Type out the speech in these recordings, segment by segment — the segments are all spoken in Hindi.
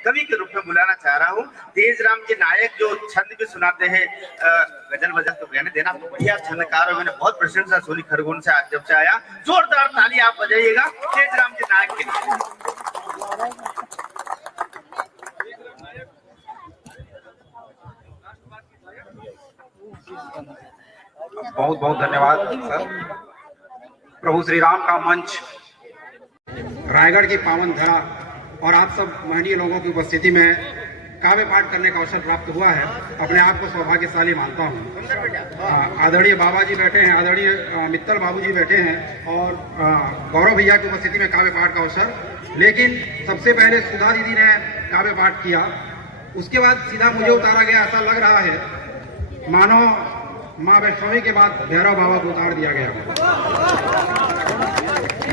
कवि के रूप में बुलाना चाह रहा हूँ। तेज राम के नायक जो छंद भी सुनाते हैं, गजल वजल तो कहने देना, बढ़िया छंदकार, मैंने बहुत प्रशंसा सुनी खरगोन से जब से आया। जोरदार ताली आप बजाइएगा तेज राम के नायक के लिए। बहुत बहुत धन्यवाद सर। प्रभु श्री राम का मंच, रायगढ़ की पावन धरा और आप सब महनीय लोगों की उपस्थिति में काव्य पाठ करने का अवसर प्राप्त हुआ है। अपने आप को सौभाग्यशाली मानता हूँ। आदरणीय बाबा जी बैठे हैं, आदरणीय मित्तल बाबू जी बैठे हैं और गौरव भैया की उपस्थिति में काव्य पाठ का अवसर। लेकिन सबसे पहले सुधा दीदी ने काव्य पाठ किया, उसके बाद सीधा मुझे उतारा गया। ऐसा लग रहा है मानो माँ वैष्णवी के बाद भैरव बाबा को उतार दिया गया।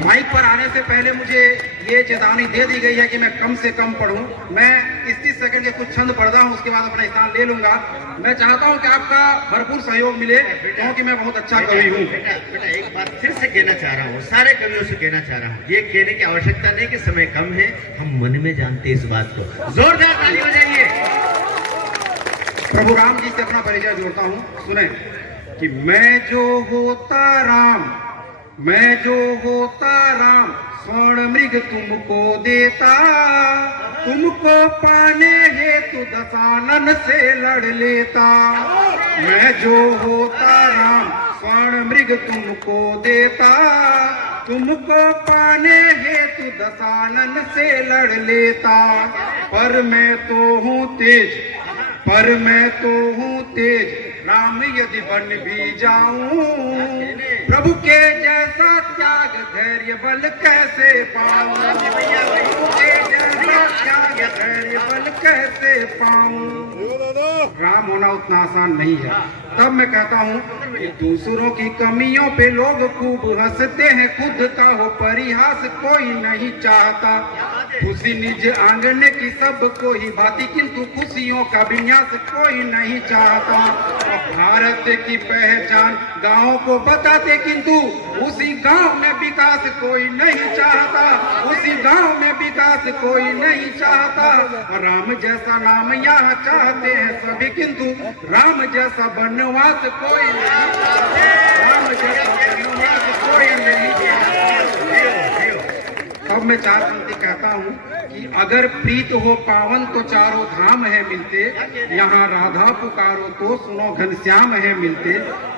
माइक पर आने से पहले मुझे ये चेतावनी दे दी गई है कि मैं कम से कम पढ़ूं। मैं 30 सेकंड के कुछ छंद पढ़ता हूं, उसके बाद अपना स्थान ले लूंगा। मैं चाहता हूं कि आपका भरपूर सहयोग मिले, क्योंकि मैं बहुत अच्छा कवि हूं। बेटा एक बात फिर से कहना चाह रहा हूँ, सारे कवियों से कहना चाह रहा हूँ, ये कहने की आवश्यकता नहीं कि समय कम है, हम मन में जानते इस बात को। जोरदार ताली बजाइए। प्रभु राम जी से अपना परिचय जोड़ता हूँ, सुने कि मैं जो होता राम, मैं जो होता राम, स्वर्ण मृग तुमको देता, तुमको पाने हेतु दशानन से लड़ लेता। मैं जो होता राम, स्वर्ण मृग तुमको देता, तुमको पाने हेतु दशानन से लड़ लेता। पर मैं तो हूँ तेज, पर मैं तो हूँ तेज, राम यदि बन भी जाऊं, प्रभु के जैसा त्याग धैर्य बल कैसे पाऊं, प्रभु के जैसा त्याग धैर्य बल कैसे पाऊं। राम होना उतना आसान नहीं है। तब मैं कहता हूँ कि दूसरों की कमियों पे लोग खूब हंसते हैं, खुद का हो परिहास कोई नहीं चाहता। खुशी निज आंगन की सबको ही भाती, किंतु खुशियों का विन्यास कोई नहीं चाहता। भारत की पहचान गांव को बताते, किंतु उसी गांव में विकास कोई नहीं चाहता, उसी गांव में विकास कोई नहीं चाहता। राम जैसा नाम यहाँ चाहते हैं सभी, किंतु राम जैसा बनवास कोई नहीं चाहते, राम जैसा बनवास कोई नहीं चाहते। अब मैं चार पंक्ति कहता हूँ कि अगर प्रीत हो पावन तो चारों धाम है मिलते, यहाँ राधा पुकारो तो सुनो घनश्याम है मिलते।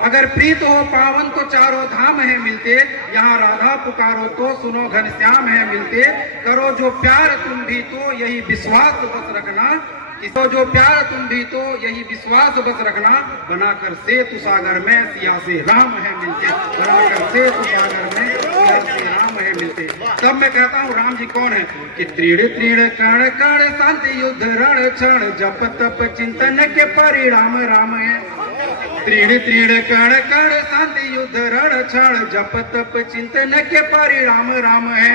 अगर प्रीत हो पावन तो चारों धाम है मिलते, यहाँ राधा पुकारो तो सुनो घनश्याम है मिलते। करो जो प्यार तुम भी तो यही विश्वास बस रखना, तो जो प्यार तुम भी तो यही विश्वास बस रखना। बनाकर सेतु सागर में सिया से राम है मिलते, बनाकर सेतु सागर में सिया से राम है मिलते। तब मैं कहता हूँ राम जी कौन है कि तृण तृण कण कण शांति युद्ध रण क्षण, जप तप चिंतन के परिणाम राम है। तृण तृण कण कण शांति युद्ध रण क्षण, जप तप चिंतन के परिणाम राम है।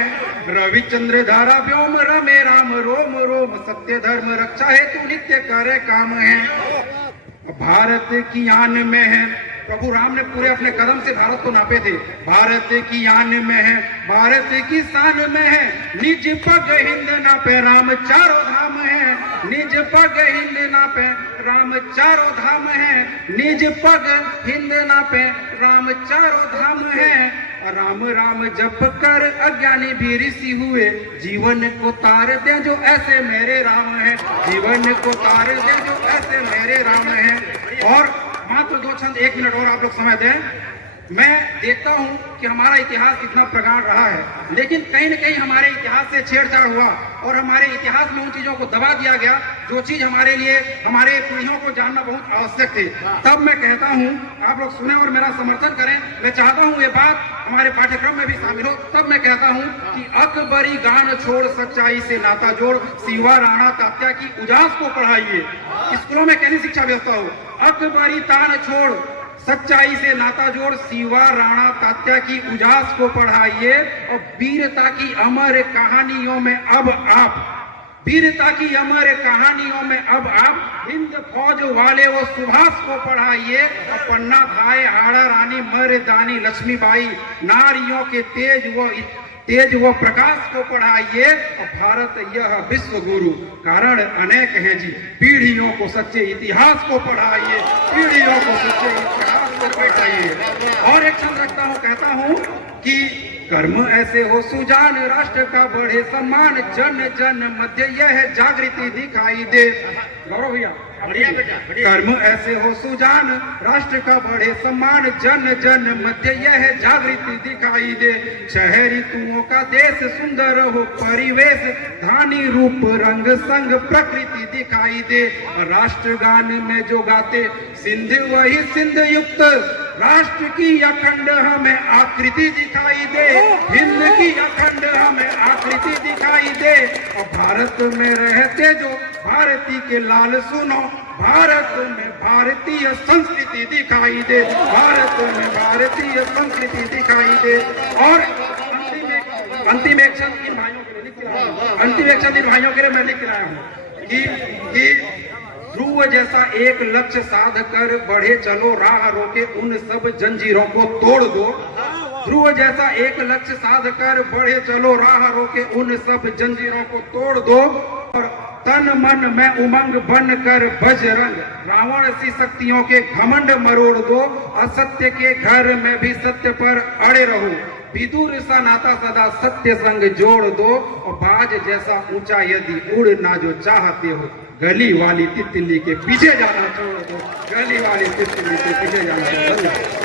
रविचंद्र धारा व्योम रमे राम, रोम रोम सत्य धर्म रक्षा है तू नित्य करे काम है। भारत की आन में है, प्रभु राम ने पूरे अपने कदम से भारत को नापे थे। भारत की आन में है, भारत की शान में है, निज पग हिंद नापे राम चारों धाम है। निज पग हिंद नापे राम चारों धाम है, निज पग हिंद नापे राम चारों धाम है। राम राम जप कर अज्ञानी भी ऋषि हुए, जीवन को तार दे जो ऐसे मेरे राम है, जीवन को तार दे जो ऐसे मेरे राम है। और मात्र 2 छंद, 1 मिनट और आप लोग समय दें। मैं देखता हूं कि हमारा इतिहास कितना प्रगाढ़ रहा है, लेकिन कहीं न कहीं हमारे इतिहास से छेड़छाड़ हुआ और हमारे इतिहास में उन चीजों को दबा दिया गया जो चीज हमारे लिए, हमारे पीढ़ियों को जानना बहुत आवश्यक थे। तब मैं कहता हूं, आप लोग सुने और मेरा समर्थन करें। मैं चाहता हूं ये बात हमारे पाठ्यक्रम में भी शामिल हो। तब मैं कहता हूं कि अकबरी गान छोड़ सच्चाई से नाता जोड़, सिवा राणा तात्या की उजास को पढ़ाइए। स्कूलों में कैसी शिक्षा व्यवस्था हो, अकबरी तान छोड़ सच्चाई से नाता जोड़, सिवा राणा तात्या की उजास को पढ़ाइए। और वीरता की अमर कहानियों में अब आप, वीरता की अमर कहानियों में अब आप हिंद फौज वाले वो सुभाष को पढ़ाइए। और पन्ना धाए हाड़ा रानी मर्दानी लक्ष्मीबाई, नारियों के तेज वो तेज व प्रकाश को पढ़ाइए और भारत यह विश्व गुरु कारण अनेक हैं जी। पीढ़ियों को सच्चे इतिहास को पढ़ाइए, पीढ़ियों को सच्चे इतिहास को पढ़ाइए। और एक शब्द रखता हूँ, कहता हूँ कि कर्म ऐसे हो सुजान राष्ट्र का बढ़े सम्मान, जन जन मध्य यह जागृति दिखाई दे। गौरव भैया, बढ़िया बेटा, बढ़िया। कर्म ऐसे हो सुजान राष्ट्र का बढ़े सम्मान, जन जन मध्य यह जागृति दिखाई दे। छह ऋतुओं का देश सुंदर हो परिवेश, धानी रूप रंग संग प्रकृति दिखाई दे। राष्ट्रगान में जो गाते सिंध वही सिंध युक्त, राष्ट्र की अखंड हमें आकृति दिखाई दे, हिंद की अखंड हमें आकृति दिखाई दे। और भारत में रहते जो भारती के लाल सुनो, भारत में भारतीय संस्कृति दिखाई दे, भारत में भारतीय संस्कृति दिखाई दे। और अंतिम एक शब्द इन भाइयों के लिए लिख के लाया हूं, अंतिम एक शब्द इन भाइयों के लिए मैं लिख के लाया हूं कि ध्रुव जैसा एक लक्ष्य साध कर बढ़े चलो, राह रोके उन सब जंजीरों को तोड़ दो। ध्रुव जैसा एक लक्ष्य साध कर बढ़े चलो, राह रोके उन सब जंजीरों को तोड़ दो। और तन मन में उमंग बन कर बजरंग, रावण सी शक्तियों के घमंड मरोड़ दो। असत्य के घर में भी सत्य पर अड़े रहो, विदुर सा नाता सदा सत्य संग जोड़ दो। और बाज जैसा ऊंचा यदि उड़ ना जो चाहते हो, गली वाली तितली के पीछे जाना छोड़ दो, गली वाली तितली के पीछे जाना छोड़ दो।